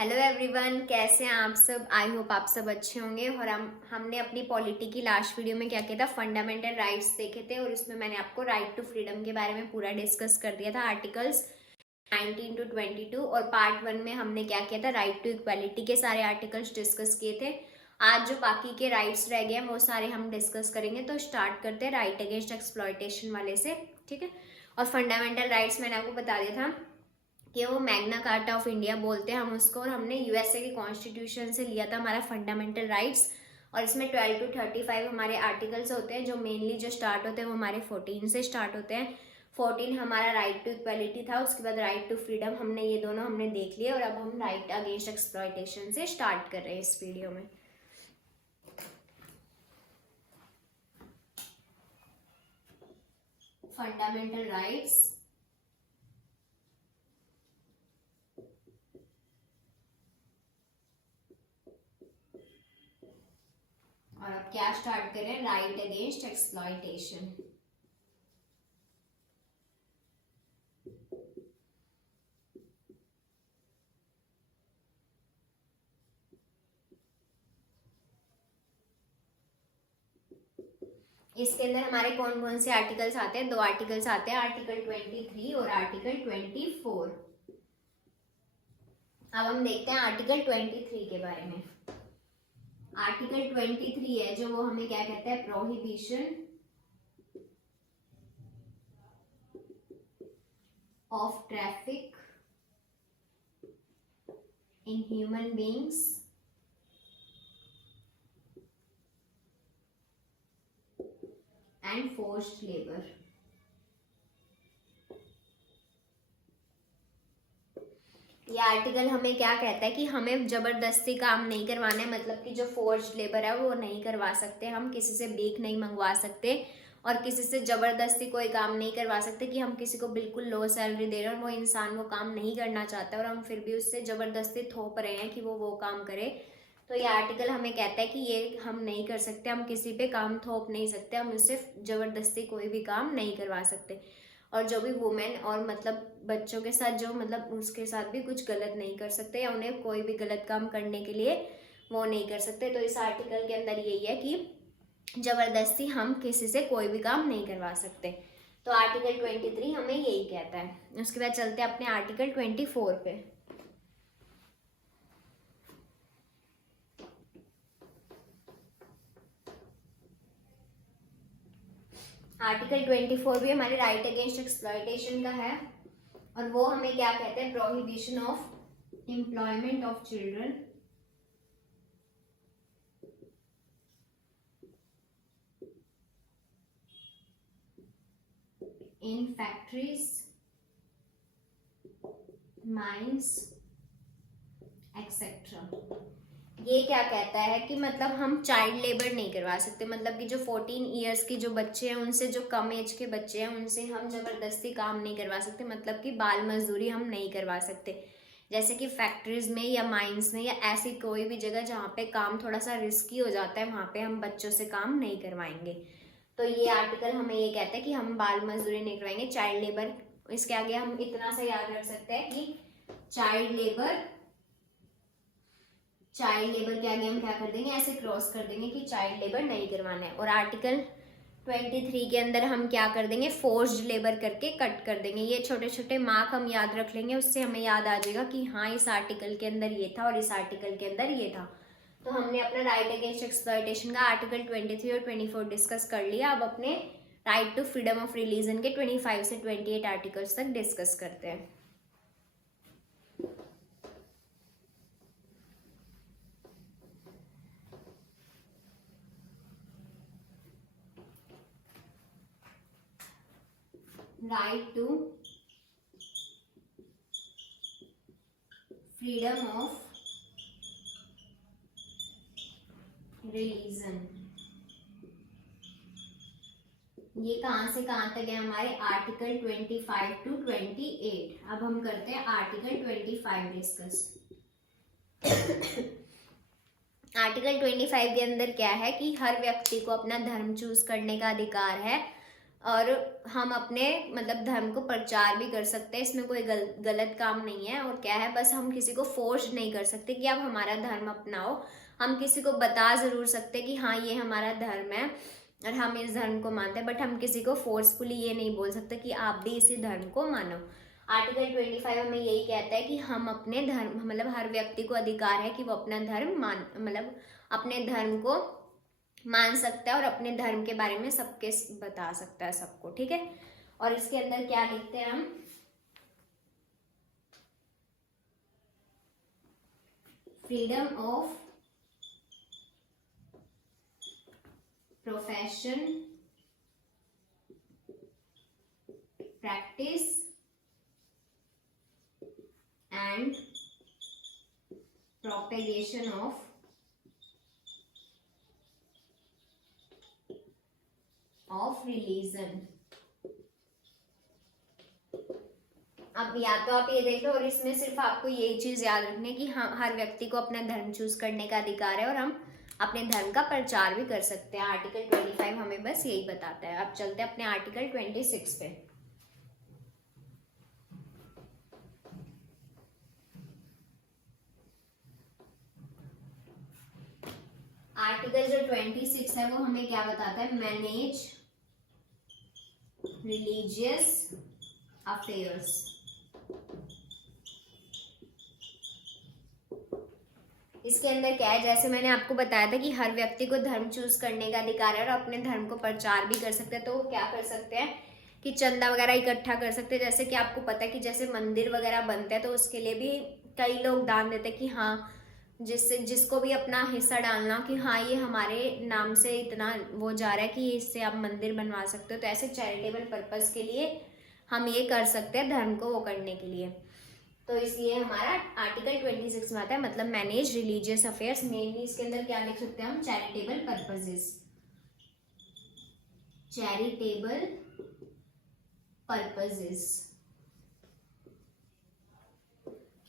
Hello everyone, कैसे हैं आप सब। आई होप आप सब अच्छे होंगे। और हमने अपनी पॉलिटी की लास्ट वीडियो में क्या किया था, फंडामेंटल राइट्स देखे थे और इसमें मैंने आपको राइट टू फ्रीडम के बारे में पूरा डिस्कस कर दिया था, आर्टिकल्स 19 to 22। और पार्ट 1 में हमने क्या किया था, राइट टू इक्वालिटी के सारे आर्टिकल्स डिस्कस किए थे। आज जो बाकी के राइट्स रह गए हैं वो सारे हम डिस्कस करेंगे। तो स्टार्ट करते हैं राइट अगेंस्ट एक्सप्लॉयटेशन वाले से, ठीक है। और फंडामेंटल राइट्स मैंने आपको बता दिया था कि वो मैग्ना कार्टा ऑफ इंडिया बोलते हैं हम उसको, और हमने यूएसए के कॉन्स्टिट्यूशन से लिया था हमारा फंडामेंटल राइट्स। और इसमें 12 to 35 हमारे आर्टिकल्स होते हैं, जो मेनली जो स्टार्ट होते हैं वो हमारे 14 से स्टार्ट होते हैं। 14 हमारा राइट टू इक्वालिटी था, उसके बाद राइट टू फ्रीडम, हमने ये दोनों हमने देख लिए। और अब हम राइट अगेंस्ट एक्सप्लॉयटेशन से स्टार्ट कर रहे हैं इस वीडियो में। फंडामेंटल राइट्स, और अब क्या स्टार्ट करें, राइट अगेंस्ट एक्सप्लॉयटेशन। इसके अंदर हमारे कौन कौन से आर्टिकल्स आते हैं, दो आर्टिकल्स आते हैं, आर्टिकल 23 और आर्टिकल 24। अब हम देखते हैं आर्टिकल 23 के बारे में। आर्टिकल 23 है जो वो हमें क्या कहता है, prohibition of traffic in human beings and forced labour. ये आर्टिकल हमें क्या कहता है कि हमें जबरदस्ती काम नहीं करवाना है, मतलब कि जो फोर्स्ड लेबर है वो नहीं करवा सकते, हम किसी से भीख नहीं मंगवा सकते और किसी से जबरदस्ती कोई काम नहीं करवा सकते कि हम किसी को बिल्कुल लो सैलरी दे रहे हैं और वो इंसान वो काम नहीं करना चाहता और हम फिर भी उससे जबरदस्ती थोप रहे हैं कि वो काम करे। तो ये आर्टिकल हमें कहता है कि ये हम नहीं कर सकते, हम किसी पे काम थोप नहीं सकते, हम उससे जबरदस्ती कोई भी काम नहीं करवा सकते। और जो भी वुमेन और मतलब बच्चों के साथ जो मतलब उसके साथ भी कुछ गलत नहीं कर सकते या उन्हें कोई भी गलत काम करने के लिए वो नहीं कर सकते। तो इस आर्टिकल के अंदर यही है कि जबरदस्ती हम किसी से कोई भी काम नहीं करवा सकते। तो आर्टिकल 23 हमें यही कहता है। उसके बाद चलते हैं अपने आर्टिकल 24 पे। आर्टिकल 24 भी हमारे राइट अगेंस्ट एक्सप्लॉयटेशन का है और वो हमें क्या कहते हैं, prohibition of employment of children in factories, mines etcetera. ये क्या कहता है कि मतलब हम चाइल्ड लेबर नहीं करवा सकते, मतलब कि जो 14 ईयर्स की जो बच्चे हैं उनसे जो कम एज के बच्चे हैं उनसे हम जबरदस्ती काम नहीं करवा सकते, मतलब कि बाल मजदूरी हम नहीं करवा सकते। जैसे कि फैक्ट्रीज में या माइंस में या ऐसी कोई भी जगह जहाँ पे काम थोड़ा सा रिस्की हो जाता है वहाँ पे हम बच्चों से काम नहीं करवाएंगे। तो ये आर्टिकल हमें ये कहता है कि हम बाल मजदूरी नहीं करवाएंगे, चाइल्ड लेबर। इसके आगे हम इतना सा याद रख सकते हैं कि चाइल्ड लेबर के आगे हम क्या कर देंगे, ऐसे क्रॉस कर देंगे कि चाइल्ड लेबर नहीं करवाना है। और आर्टिकल 23 के अंदर हम क्या कर देंगे, फोर्स्ड लेबर करके कट कर देंगे। ये छोटे छोटे मार्क हम याद रख लेंगे, उससे हमें याद आ जाएगा कि हाँ इस आर्टिकल के अंदर ये था और इस आर्टिकल के अंदर ये था। तो हमने अपना राइट अगेंस्ट एक्सप्लॉयटेशन का आर्टिकल 23 और 24 डिस्कस कर लिया। अब अपने right to freedom of religion के 25 से 28 आर्टिकल्स तक डिस्कस करते हैं। Right to freedom of religion, ये कहां से कहां तक है हमारे, आर्टिकल 25 to 28। अब हम करते हैं आर्टिकल 25 डिस्कस। आर्टिकल 25 के अंदर क्या है कि हर व्यक्ति को अपना धर्म चूज करने का अधिकार है और हम अपने मतलब धर्म को प्रचार भी कर सकते हैं, इसमें कोई गलत काम नहीं है। और क्या है, बस हम किसी को फोर्स नहीं कर सकते कि आप हमारा धर्म अपनाओ। हम किसी को बता ज़रूर सकते कि हाँ ये हमारा धर्म है और हम इस धर्म को मानते हैं, बट हम किसी को फोर्सफुली ये नहीं बोल सकते कि आप भी इसी धर्म को मानो। आर्टिकल 25 हमें यही कहता है कि हम अपने धर्म मतलब हर व्यक्ति को अधिकार है कि वो अपना धर्म मतलब अपने धर्म को मान सकता है और अपने धर्म के बारे में सबके बता सकता है सबको, ठीक है। और इसके अंदर क्या लिखते हैं हम, freedom of profession, practice and propagation of religion. अब या तो आप ये देख लो, और इसमें सिर्फ आपको यही चीज याद रखनी है कि हाँ हर व्यक्ति को अपना धर्म चूज करने का अधिकार है और हम अपने धर्म का प्रचार भी कर सकते हैं। आर्टिकल 25 हमें बस यही बताता है। अब चलते हैं अपने आर्टिकल 26 पे। आर्टिकल जो 26 है वो हमें क्या बताता है, मैनेज रिलीजियस अफेयर्स। इसके अंदर क्या है, जैसे मैंने आपको बताया था कि हर व्यक्ति को धर्म चूज करने का अधिकार है और अपने धर्म को प्रचार भी कर सकते हैं। तो वो क्या कर सकते हैं कि चंदा वगैरह इकट्ठा कर सकते हैं। जैसे कि आपको पता है कि जैसे मंदिर वगैरह बनते हैं तो उसके लिए भी कई लोग दान देते हैं कि हाँ जिससे जिसको भी अपना हिस्सा डालना कि हाँ ये हमारे नाम से इतना वो जा रहा है कि इससे आप मंदिर बनवा सकते हो। तो ऐसे चैरिटेबल पर्पस के लिए हम ये कर सकते हैं धर्म को वो करने के लिए। तो इसलिए हमारा आर्टिकल 26 में आता है, मतलब मैनेज रिलीजियस अफेयर्स। मेनली इसके अंदर क्या लिख सकते हैं हम, charitable purposes, charitable purposes.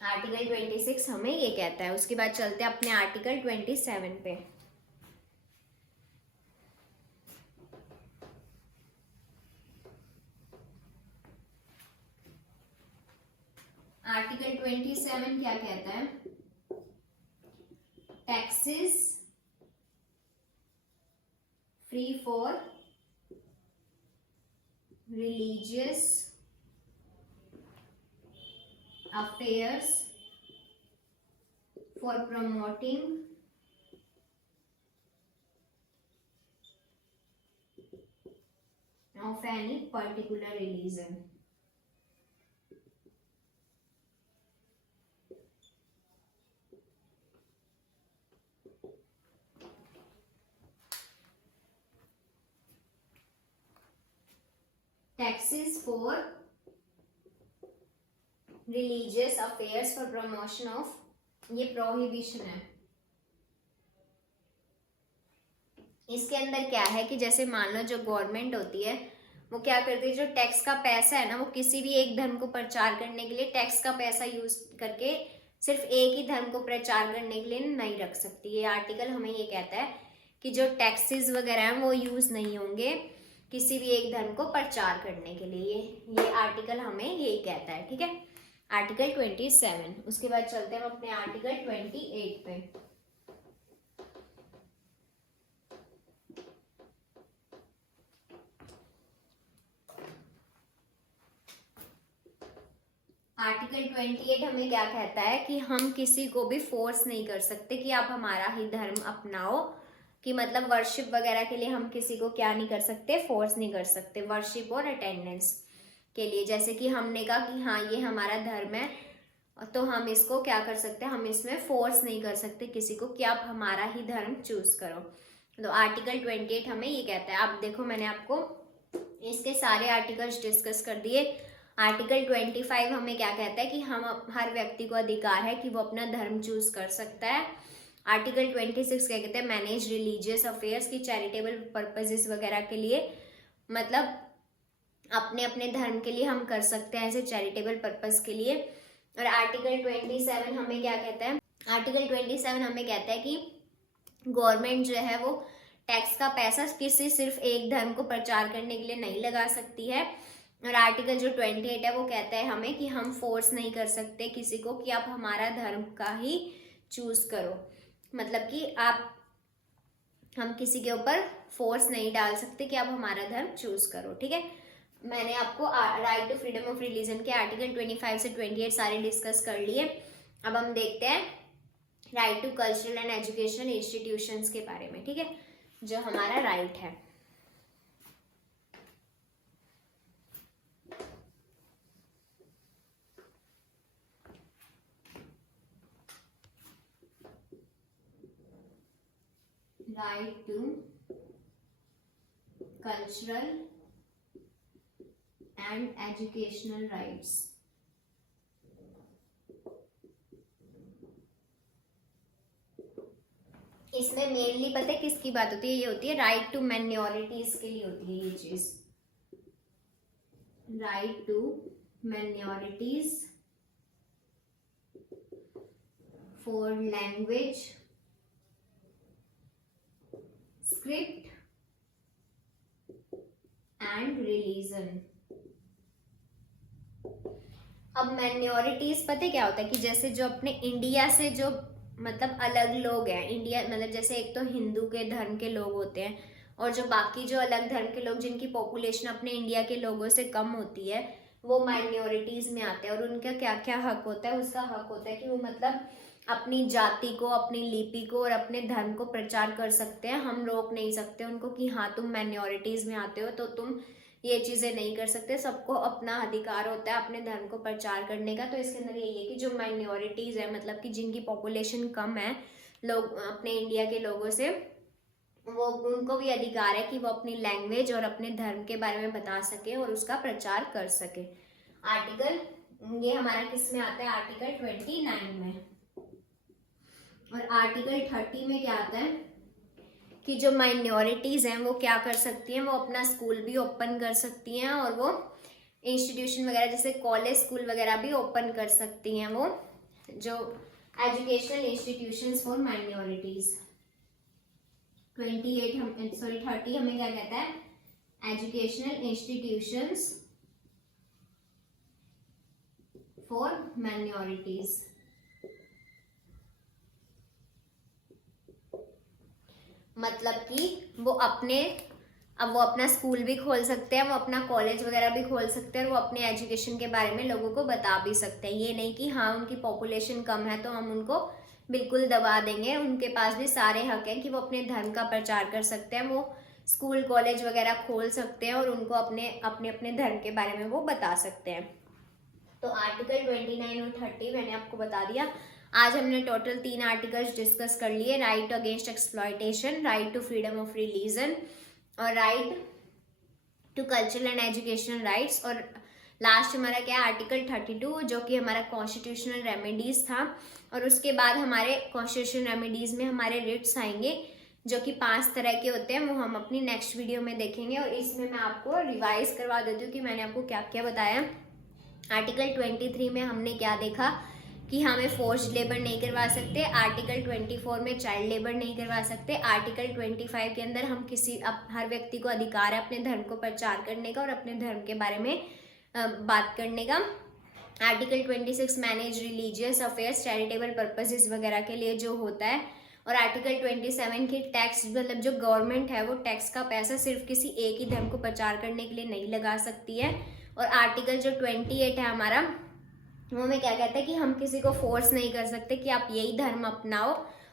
Article 26 हमें ये कहता है। उसके बाद चलते हैं अपने आर्टिकल 27 पे। आर्टिकल 27 क्या कहता है, taxes free for religious affairs for promoting of any particular religion। Taxes for religious affairs for promotion of, ये प्रोहिबिशन है। इसके अंदर क्या है कि जैसे मान लो जो गवर्नमेंट होती है वो क्या करती है, जो टैक्स का पैसा है ना वो किसी भी एक धर्म को प्रचार करने के लिए टैक्स का पैसा यूज करके सिर्फ एक ही धर्म को प्रचार करने के लिए नहीं रख सकती। ये आर्टिकल हमें ये कहता है कि जो टैक्सेस वगैरह हैं वो यूज नहीं होंगे किसी भी एक धर्म को प्रचार करने के लिए। ये आर्टिकल हमें यही कहता है, ठीक है, आर्टिकल 27। उसके बाद चलते हैं हम अपने आर्टिकल 28 पे। आर्टिकल 28 हमें क्या कहता है कि हम किसी को भी फोर्स नहीं कर सकते कि आप हमारा ही धर्म अपनाओ, कि मतलब वर्शिप वगैरह के लिए हम किसी को क्या नहीं कर सकते, फोर्स नहीं कर सकते वर्शिप और अटेंडेंस के लिए। जैसे कि हमने कहा कि हाँ ये हमारा धर्म है तो हम इसको क्या कर सकते हैं, हम इसमें फोर्स नहीं कर सकते किसी को कि आप हमारा ही धर्म चूज करो। तो आर्टिकल 28 हमें ये कहता है। आप देखो मैंने आपको इसके सारे आर्टिकल्स डिस्कस कर दिए। आर्टिकल 25 हमें क्या कहता है कि हम हर व्यक्ति को अधिकार है कि वो अपना धर्म चूज कर सकता है। आर्टिकल 26 क्या कहते हैं, मैनेज रिलीजियस अफेयर्स की चैरिटेबल पर्पसेस वगैरह के लिए, मतलब अपने अपने धर्म के लिए हम कर सकते हैं ऐसे चैरिटेबल पर्पस के लिए। और आर्टिकल 27 हमें क्या कहता है, आर्टिकल 27 हमें कहता है कि गवर्नमेंट जो है वो टैक्स का पैसा किसी सिर्फ एक धर्म को प्रचार करने के लिए नहीं लगा सकती है। और आर्टिकल जो 28 है वो कहता है हमें कि हम फोर्स नहीं कर सकते किसी को कि आप हमारा धर्म का ही चूज करो, मतलब कि हम किसी के ऊपर फोर्स नहीं डाल सकते कि आप हमारा धर्म चूज करो। ठीक है, मैंने आपको right to freedom of religion के आर्टिकल 25 से 28 सारे डिस्कस कर लिए। अब हम देखते हैं right to cultural and educational institutions के बारे में। ठीक है, जो हमारा राइट है। Right to cultural and educational rights. इसमें मेनली पता है किसकी बात होती है? ये होती है राइट टू माइनॉरिटीज के लिए होती है ये चीज। Right to minorities for language, script and religion. अब माइनॉरिटीज पता है क्या होता है कि जैसे जो अपने इंडिया से जो मतलब अलग लोग हैं, इंडिया मतलब जैसे एक तो हिंदू के धर्म के लोग होते हैं और जो बाकी जो अलग धर्म के लोग जिनकी पॉपुलेशन अपने इंडिया के लोगों से कम होती है वो माइनॉरिटीज में आते हैं। और उनका क्या क्या हक होता है? उसका हक होता है कि वो मतलब अपनी जाति को, अपनी लिपि को और अपने धर्म को प्रचार कर सकते हैं। हम रोक नहीं सकते उनको कि हाँ तुम माइनॉरिटीज में आते हो तो तुम ये चीज़ें नहीं कर सकते। सबको अपना अधिकार होता है अपने धर्म को प्रचार करने का। तो इसके अंदर यही है कि जो माइनॉरिटीज़ है मतलब कि जिनकी पॉपुलेशन कम है लोग अपने इंडिया के लोगों से, वो उनको भी अधिकार है कि वो अपनी लैंग्वेज और अपने धर्म के बारे में बता सके और उसका प्रचार कर सके। आर्टिकल ये हमारा किस में आता है? आर्टिकल 29 में। और आर्टिकल 30 में क्या आता है कि जो माइनॉरिटीज़ हैं वो क्या कर सकती हैं? वो अपना स्कूल भी ओपन कर सकती हैं और वो इंस्टीट्यूशन वगैरह जैसे कॉलेज स्कूल वगैरह भी ओपन कर सकती हैं, वो जो एजुकेशनल इंस्टीट्यूशंस फॉर माइनॉरिटीज़। 30 हमें क्या कहता है? Educational institutions for minorities. मतलब कि वो अपना स्कूल भी खोल सकते हैं, वो अपना कॉलेज वगैरह भी खोल सकते हैं और वो अपने एजुकेशन के बारे में लोगों को बता भी सकते हैं। ये नहीं कि हाँ उनकी पॉपुलेशन कम है तो हम उनको बिल्कुल दबा देंगे। उनके पास भी सारे हक हैं कि वो अपने धर्म का प्रचार कर सकते हैं, वो स्कूल कॉलेज वगैरह खोल सकते हैं और उनको अपने अपने धर्म के बारे में वो बता सकते हैं। तो आर्टिकल 29 और 30 मैंने आपको बता दिया। आज हमने टोटल 3 आर्टिकल्स डिस्कस कर लिए। Right against exploitation, right to freedom of religion और right to cultural and educational rights. और लास्ट हमारा क्या है? आर्टिकल 32 जो कि हमारा कॉन्स्टिट्यूशनल रेमेडीज था। और उसके बाद हमारे कॉन्स्टिट्यूशनल रेमेडीज में हमारे रिट्स आएंगे जो कि 5 तरह के होते हैं, वो हम अपनी नेक्स्ट वीडियो में देखेंगे। और इसमें मैं आपको रिवाइज करवा देती हूँ कि मैंने आपको क्या क्या बताया। आर्टिकल 23 में हमने क्या देखा कि हमें फोर्स्ड लेबर नहीं करवा सकते। आर्टिकल 24 में चाइल्ड लेबर नहीं करवा सकते। आर्टिकल 25 के अंदर हम हर व्यक्ति को अधिकार है अपने धर्म को प्रचार करने का और अपने धर्म के बारे में बात करने का। Article 26 manage religious affairs charitable purposes वगैरह के लिए जो होता है। और आर्टिकल 27 की टैक्स मतलब जो गवर्नमेंट है वो टैक्स का पैसा सिर्फ किसी एक ही धर्म को प्रचार करने के लिए नहीं लगा सकती है। और आर्टिकल जो 28 है हमारा, वो में क्या कहता है कि हम किसी को फोर्स नहीं कर सकते कि आप यही धर्म अपनाओ।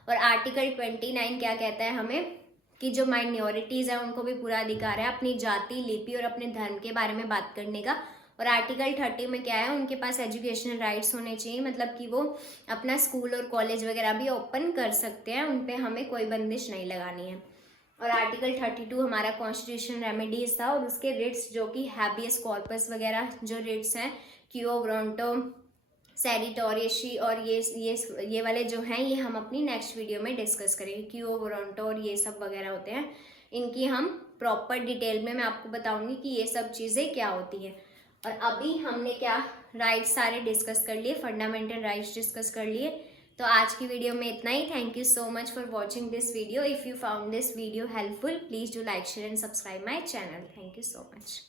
और आर्टिकल 29 क्या कहता है हमें कि जो माइनॉरिटीज़ है उनको भी पूरा अधिकार है अपनी जाति, लिपि और अपने धर्म के बारे में बात करने का। और आर्टिकल 30 में क्या है? उनके पास एजुकेशनल राइट्स होने चाहिए, मतलब कि वो अपना स्कूल और कॉलेज वगैरह भी ओपन कर सकते हैं, उन पर हमें कोई बंदिश नहीं लगानी है। और आर्टिकल 32 हमारा कॉन्स्टिट्यूशन रेमेडीज था और उसके रिट्स जो कि हैबियस कॉर्पस वगैरह जो रिट्स हैं, क्यू ब्रोंटो, सेरिटोरियशी और ये वाले जो हैं ये हम अपनी नेक्स्ट वीडियो में डिस्कस करेंगे। क्यू ब्रोंटो और ये सब वगैरह होते हैं, इनकी हम प्रॉपर डिटेल में मैं आपको बताऊंगी कि ये सब चीज़ें क्या होती हैं। और अभी हमने क्या राइट्स सारे डिस्कस कर लिए, फंडामेंटल राइट्स डिस्कस कर लिए, तो आज की वीडियो में इतना ही। Thank you so much for watching this video. If you found this video helpful, please do like, share and subscribe my channel. Thank you so much.